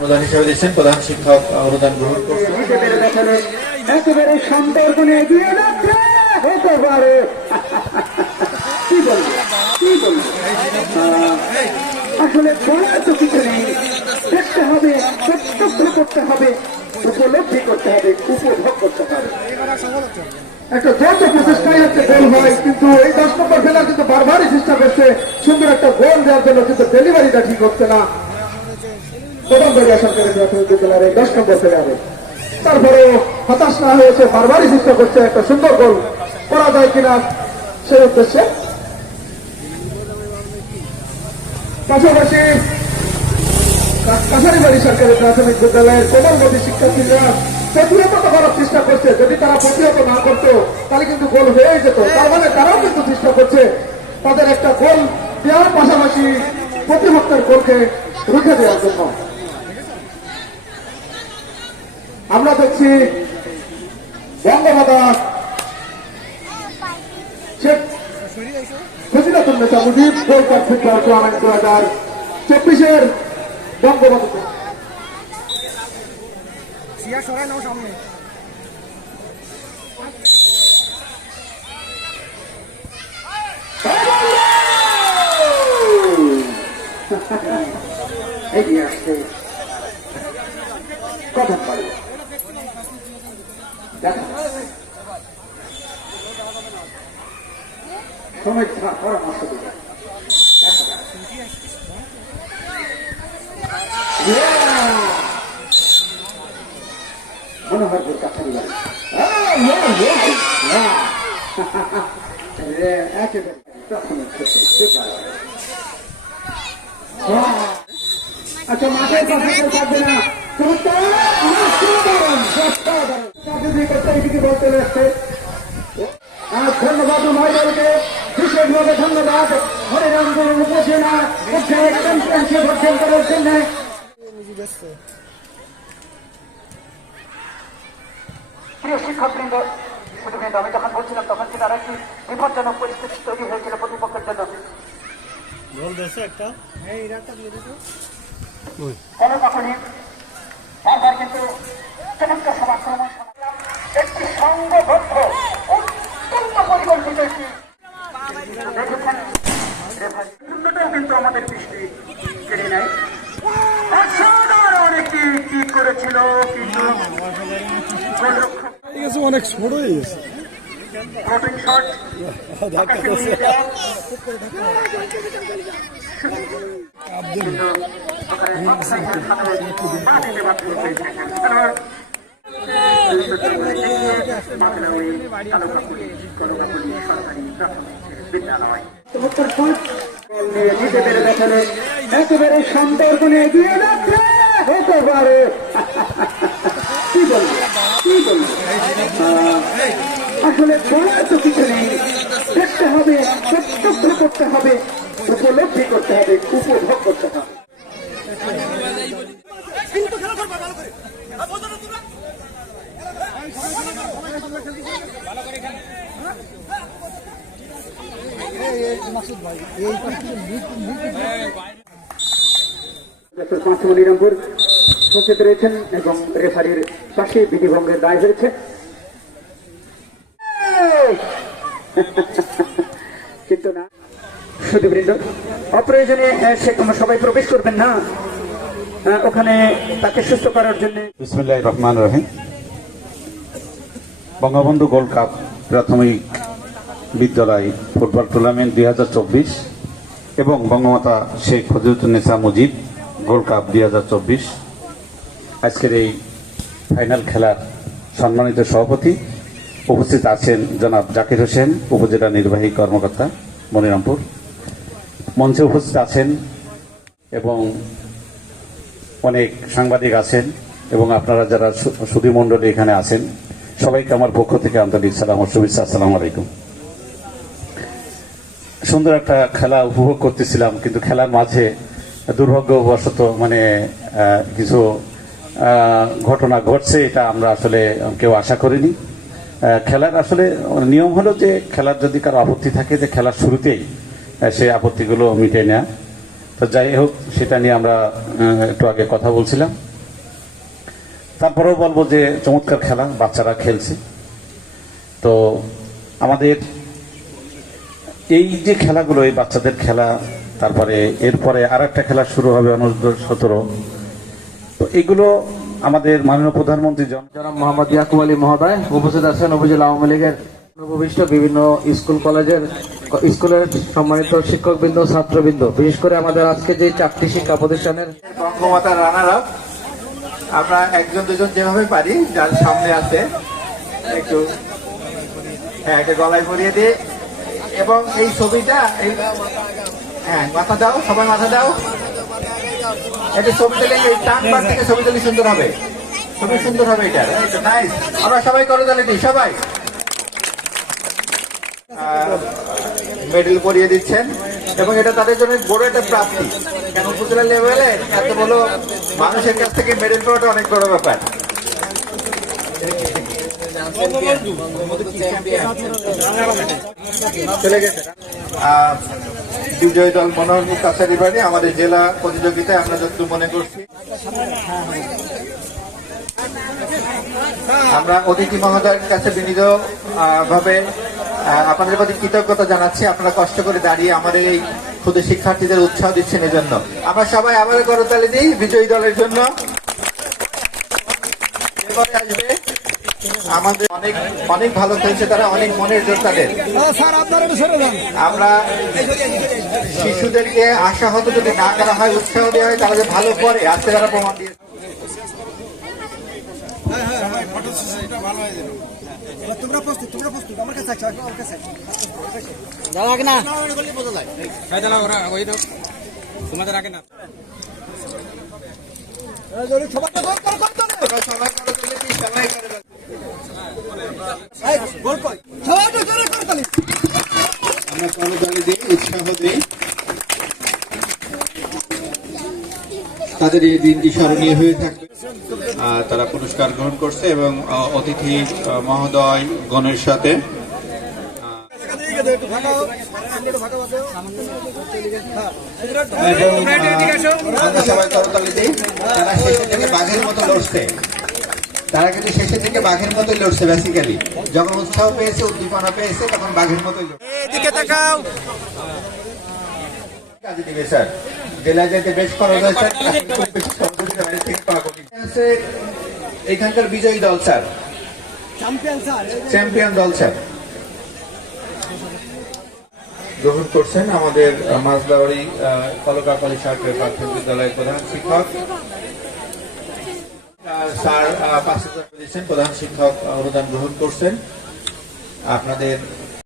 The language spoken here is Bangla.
অনুদান হিসেবে দিচ্ছেন। প্রধান শিক্ষক অনুদান গ্রহণ করছেন। একেবারে সন্তর্পণে এগিয়ে যাচ্ছে হতে পারে। কি বলবো কি বলবো, আসলে বলার তো কিছু নেই। দেখতে হবে, প্রত্যক্ষ করতে হবে, উপলব্ধি করতে হবে, উপভোগ করতে হবে। একটা যত প্রচেষ্টাই হচ্ছে গোল হয়, কিন্তু এই 10 নম্বর খেলা কিন্তু বারবারই চেষ্টা করছে সুন্দর একটা গোল দেওয়ার জন্য, কিন্তু ডেলিভারিটা ঠিক হচ্ছে না। প্রথম বেরিয়া সরকারি প্রাথমিক বিদ্যালয়ের এই 10 নম্বর খেলাবে, তারপরে হতাশ না হয়েছে, বারবারই চেষ্টা করছে একটা সুন্দর গোল করা যায় কিনা সেই উদ্দেশ্যে। পাশাপাশি কাছারিবাড়ি সরকারি প্রাথমিক বিদ্যালয়ের কোমলমতি শিক্ষার্থীরা প্রতিহত করার চেষ্টা করছে। যদি তারা প্রতিহত না করতো তাহলে কিন্তু গোল হয়ে যেত। তার মানে তারাও কিন্তু চেষ্টা করছে তাদের একটা গোল দেওয়ার পাশাপাশি প্রতিহত্যার গোলকে রুখে দেওয়ার জন্য। আমরা দেখছি Bangamata Sheikh Mujibunnesa Mujib gold cup football tournament 2024-এর বঙ্গবন্ধু সামনে এগিয়ে আসছে কথা পারে দেখা সময় পরামর্শ দেবে। মনোহর কাছারি বাড়ি একেবারে প্রাথমিক ক্ষেত্রে। আচ্ছা, মাঠের পাশে থাকবে না, বলতে আসছে। ধন্যবাদ মহিলাকে, বিশেষভাবে ধন্যবাদ হরিরামপুরের উপজেলা চ্যাম্পিয়নশিপ অর্জন করার জন্য। প্রিয় শিক্ষকবৃন্দ, শুধুবৃন্দ, আমি যখন বলছিলাম তখন কিন্তু আর একটি বিপজ্জনক পরিস্থিতি তৈরি হয়েছিল প্রতিপক্ষের জন্য। কোনো কখনই বারবার কিন্তু চমৎকার সমাক্রমণ একটি সংঘবদ্ধ অত্যন্ত পরিকল্পিত একটি দেখেছেন। শূন্যটাও কিন্তু আমাদের দৃষ্টি কেড়ে নেয়। অসাধারণ একটি কিক করেছিল, কিন্তু অনেক ছোট হয়ে গেছে। ফ্লোটিং শট নিজেদের দেখালে একেবারে সন্তর্পণে এগিয়ে যাচ্ছে হতে পারে। কি বলবো কি বলবো, আসলে বলার তো কিছু নেই। দেখতে হবে, প্রত্যক্ষ করতে হবে, উপলব্ধি করতে হবে, উপভোগ করতে হবে। মনিরামপুর উপস্থিত রয়েছেন এবং রেফারির পাশে বিধিভঙ্গের দায় হয়েছে। কিন্তু না, সুধীবৃন্দ, অপ্রয়োজনে সবাই প্রবেশ করবেন না ওখানে, তাকে সুস্থ করার জন্য। বিসমিল্লাহির রহমানির রহিম। বঙ্গবন্ধু গোল্ড কাপ প্রাথমিক বিদ্যালয় ফুটবল টুর্নামেন্ট 2024 এবং বঙ্গমাতা শেখ মুজিবুন্নেছা মুজিব গোল্ড কাপ 2024 আজকের এই ফাইনাল খেলার সম্মানিত সভাপতি উপস্থিত আছেন জনাব জাকির হোসেন, উপজেলা নির্বাহী কর্মকর্তা মনিরামপুর। মঞ্চে উপস্থিত আছেন এবং অনেক সাংবাদিক আছেন এবং আপনারা যারা সুধী মণ্ডলী এখানে আছেন, সবাইকে আমার পক্ষ থেকে আন্তরিক সালাম ও শুভেচ্ছা। আসসালামু আলাইকুম। সুন্দর একটা খেলা উপভোগ করতেছিলাম, কিন্তু খেলার মাঝে দুর্ভাগ্যবশত কিছু ঘটনা ঘটছে, এটা আমরা আসলে কেউ আশা করিনি। খেলার আসলে নিয়ম হলো যে খেলার যদি কারো আপত্তি থাকে যে খেলার শুরুতেই সেই আপত্তিগুলো মিটে নেয়া। তো যাই হোক, সেটা নিয়ে আমরা একটু আগে কথা বলছিলাম। তারপরেও বলবো যে চমৎকার খেলা, বাচ্চারা খেলছে। তো আমাদের এই যে খেলাগুলো, এই বাচ্চাদের খেলা, তারপরে এরপরে আর একটা খেলা শুরু হবে অনূর্ধ্ব-17। তো এগুলো আমাদের মাননীয় প্রধানমন্ত্রী জনাব মোহাম্মদ ইয়াকুব আলী মহোদয় উপস্থিত আছেন, উপজেলা আওয়ামী লীগের উপবিষ্ট বিভিন্ন স্কুলের সম্মানিত শিক্ষকবৃন্দ, ছাত্রবৃন্দ, বিশেষ করে আমাদের আজকে যে 4টি শিক্ষা প্রতিষ্ঠানের বঙ্গমাতা রানার আপ আমরা একজন দুজন যেভাবে পারি, যার সামনে আছে একটু একটা গলায় পরিয়ে দিই। এবং এই ছবিটা মাথা দাও, সবাই মাথা দাও। একটা ছবি তুলে এই টান বার থেকে ছবি তুলে সুন্দর হবে, ছবি সুন্দর হবে। এটা নাইস। আমরা সবাই করো তাহলে সবাই মেডেল পরিয়ে দিচ্ছেন এবং এটা তাদের জন্য বড় একটা প্রাপ্তি। কেন উপজেলা লেভেলে এত বড় মানুষের কাছ থেকে মেডেল পাওয়াটা অনেক বড় ব্যাপার। চলে গেছে বিজয় দল মনোহরপুর কাছারি বাড়ি আমাদের জেলা প্রতিযোগিতায় আমরা যতটুকু মনে করছি। আমরা অতিথি মহোদয়ের কাছে বিনীত ভাবে আপনাদের প্রতি কৃতজ্ঞতা জানাচ্ছি। আপনারা কষ্ট করে দাঁড়িয়ে আমাদের এই ক্ষুদে শিক্ষার্থীদের উৎসাহ দিচ্ছেন, এজন্য আমরা সবাই আবার করতালি দিই বিজয়ী দলের জন্য। এবারে আসবে আমাদের অনেক অনেক ভালো খেলছে তারা, অনেক মনের জোর তাদের। আমরা শিশুদেরকে আশাহত যদি না করা হয়, উৎসাহ দেওয়া হয়, তারা যে ভালো করে আজকে তারা প্রমাণ দিয়েছে। আমরা করতালি দিই, উৎসাহ দিই, তাদের এই দিনটি স্মরণীয় হয়ে থাকবে। তারা পুরস্কার গ্রহণ করছে এবং অতিথি মহোদয় গণের সাথে আমরা সবাই করতালি দিই। তারা শেষের দিকে বাঘের মতো লড়ছে, তারা কিন্তু শেষের দিকে বাঘের মতোই লড়ছে। বেসিক্যালি যখন উৎসাহ পেয়েছে, উদ্দীপনা পেয়েছে, তখন বাঘের মতোই লড়ছে। কাজে দিবে স্যার, জেলা যেতে বেশ খরচ হয় স্যার। এখানকার বিজয়ী দল স্যার, চ্যাম্পিয়ন দল স্যার গ্রহণ করছেন আমাদের মাঝদাওয়ারি কলকাপালি সরকারি প্রাথমিক বিদ্যালয়ের প্রধান শিক্ষক স্যার। 5,000 প্রধান শিক্ষক অনুদান গ্রহণ করছেন। আপনাদের